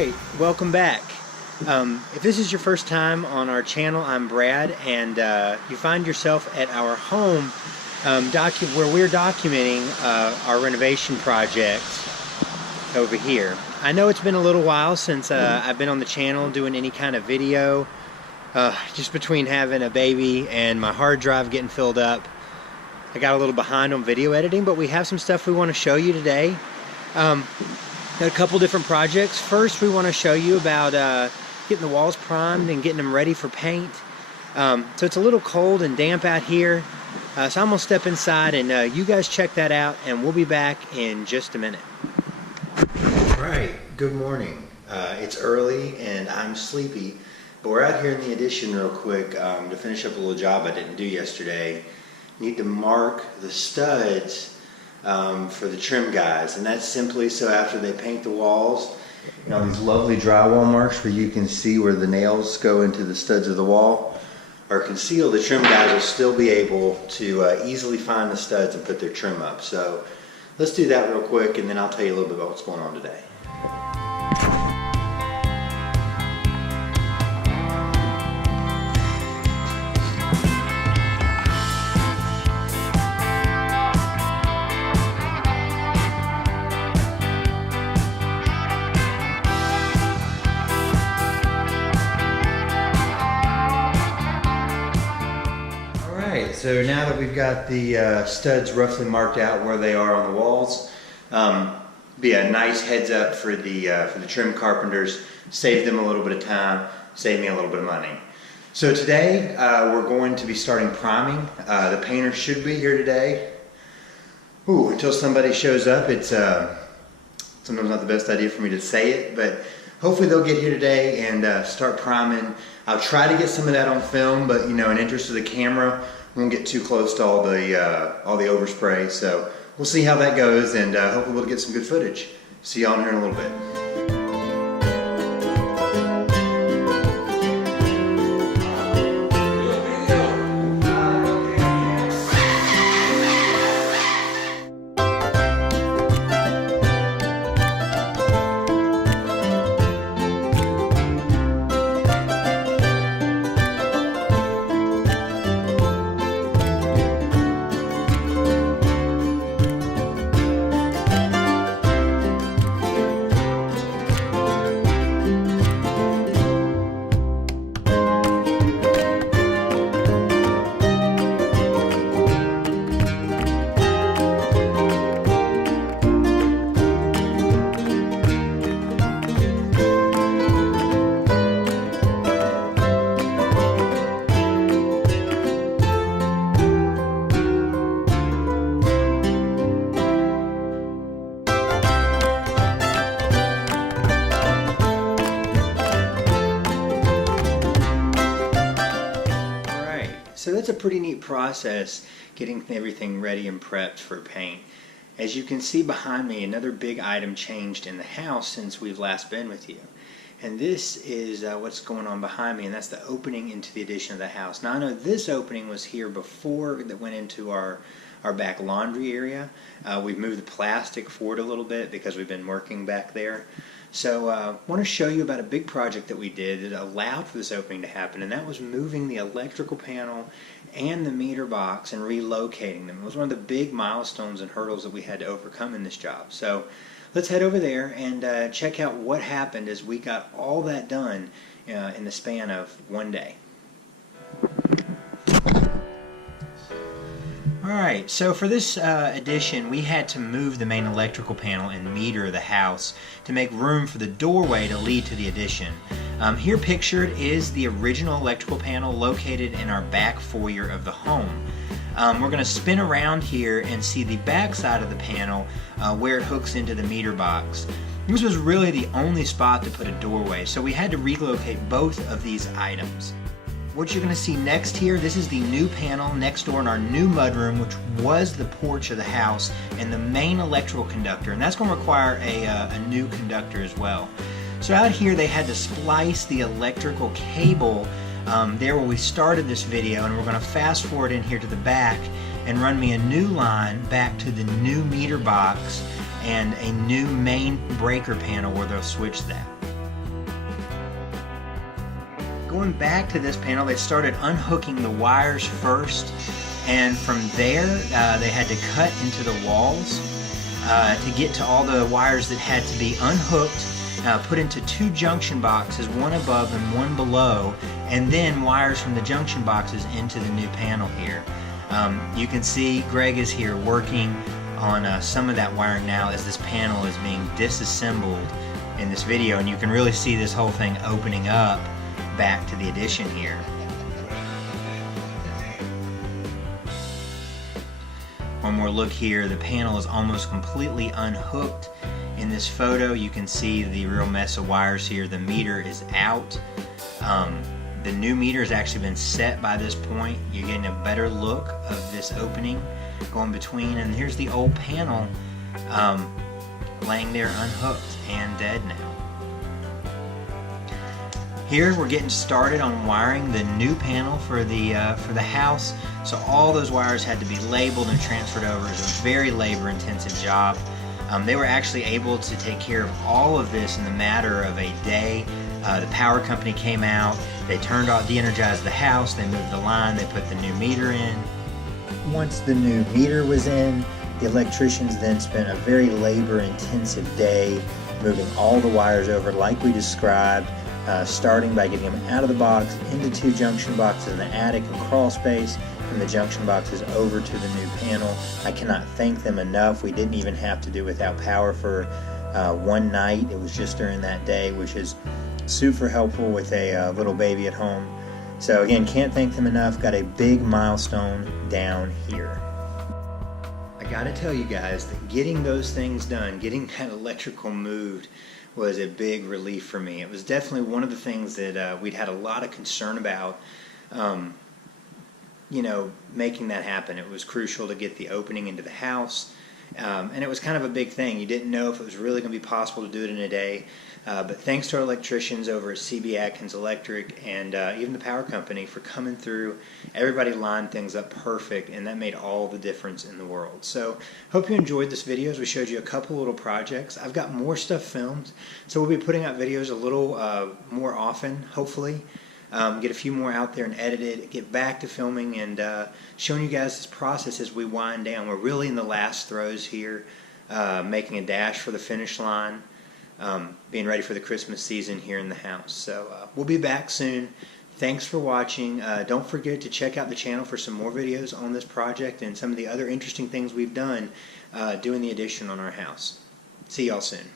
Alright, welcome back. If this is your first time on our channel, I'm Brad, and you find yourself at our home where we're documenting our renovation project over here. I know it's been a little while since I've been on the channel doing any kind of video, just between having a baby and my hard drive getting filled up. I got a little behind on video editing, but we have some stuff we want to show you today. Got a couple different projects. First, we want to show you about getting the walls primed and getting them ready for paint. So it's a little cold and damp out here, so I'm going to step inside and you guys check that out, and we'll be back in just a minute. Alright, good morning. It's early and I'm sleepy, but we're out here in the addition real quick to finish up a little job I didn't do yesterday. Need to mark the studs for the trim guys, and that's simply so after they paint the walls, you know, these lovely drywall marks where you can see where the nails go into the studs of the wall are concealed, the trim guys will still be able to easily find the studs and put their trim up. So let's do that real quick, and then I'll tell you a little bit about what's going on today. So now that we've got the studs roughly marked out where they are on the walls, be a nice heads up for the trim carpenters, save them a little bit of time, save me a little bit of money. So today we're going to be starting priming. The painter should be here today. Until somebody shows up. It's sometimes not the best idea for me to say it, but hopefully they'll get here today and start priming. I'll try to get some of that on film, but you know, in interest of the camera, we won't get too close to all the overspray. So we'll see how that goes, and hopefully we'll get some good footage. See y'all in here in a little bit. So that's a pretty neat process, getting everything ready and prepped for paint. As you can see behind me, another big item changed in the house since we've last been with you. And this is what's going on behind me, and that's the opening into the addition of the house. Now I know this opening was here before, that went into our back laundry area. We've moved the plastic forward a little bit because we've been working back there. So I want to show you about a big project that we did that allowed for this opening to happen, and that was moving the electrical panel and the meter box and relocating them. It was one of the big milestones and hurdles that we had to overcome in this job. So let's head over there and check out what happened as we got all that done in the span of one day. Alright, so for this addition, we had to move the main electrical panel and meter of the house to make room for the doorway to lead to the addition. Here pictured is the original electrical panel located in our back foyer of the home. We're going to spin around here and see the back side of the panel where it hooks into the meter box. This was really the only spot to put a doorway, so we had to relocate both of these items. What you're going to see next here, this is the new panel next door in our new mudroom, which was the porch of the house, and the main electrical conductor, and that's going to require a new conductor as well. So out here they had to splice the electrical cable there where we started this video, and we're going to fast forward in here to the back and run me a new line back to the new meter box and a new main breaker panel where they'll switch that. Going back to this panel, they started unhooking the wires first, and from there they had to cut into the walls to get to all the wires that had to be unhooked, put into two junction boxes, one above and one below, and then wires from the junction boxes into the new panel here. You can see Greg is here working on some of that wiring now as this panel is being disassembled in this video, and you can really see this whole thing opening up back to the addition here. One more look here. The panel is almost completely unhooked. In this photo you can see the real mess of wires here. The meter is out. The new meter has actually been set by this point. You're getting a better look of this opening going between, and here's the old panel laying there unhooked and dead now. Here we're getting started on wiring the new panel for the house. So all those wires had to be labeled and transferred over. It was a very labor-intensive job. They were actually able to take care of all of this in the matter of a day. The power company came out, they turned off, de-energized the house, they moved the line, they put the new meter in. Once the new meter was in, the electricians then spent a very labor-intensive day moving all the wires over like we described, starting by getting them out of the box into two junction boxes in the attic and crawl space, and the junction boxes over to the new panel. I cannot thank them enough. We didn't even have to do without power for one night. It was just during that day, which is super helpful with a little baby at home. So again, can't thank them enough. Got a big milestone down here. I gotta tell you guys that getting those things done, getting that electrical moved, was a big relief for me. It was definitely one of the things that we'd had a lot of concern about, you know, making that happen. It was crucial to get the opening into the house, and it was kind of a big thing. You didn't know if it was really going to be possible to do it in a day, but thanks to our electricians over at CB Atkins Electric and even the power company for coming through. Everybody lined things up perfect, and that made all the difference in the world. So hope you enjoyed this video as we showed you a couple little projects. I've got more stuff filmed, so we'll be putting out videos a little more often, hopefully. Get a few more out there and edited, get back to filming and showing you guys this process as we wind down. We're really in the last throes here, making a dash for the finish line, being ready for the Christmas season here in the house. So we'll be back soon. Thanks for watching. Don't forget to check out the channel for some more videos on this project and some of the other interesting things we've done doing the addition on our house. See y'all soon.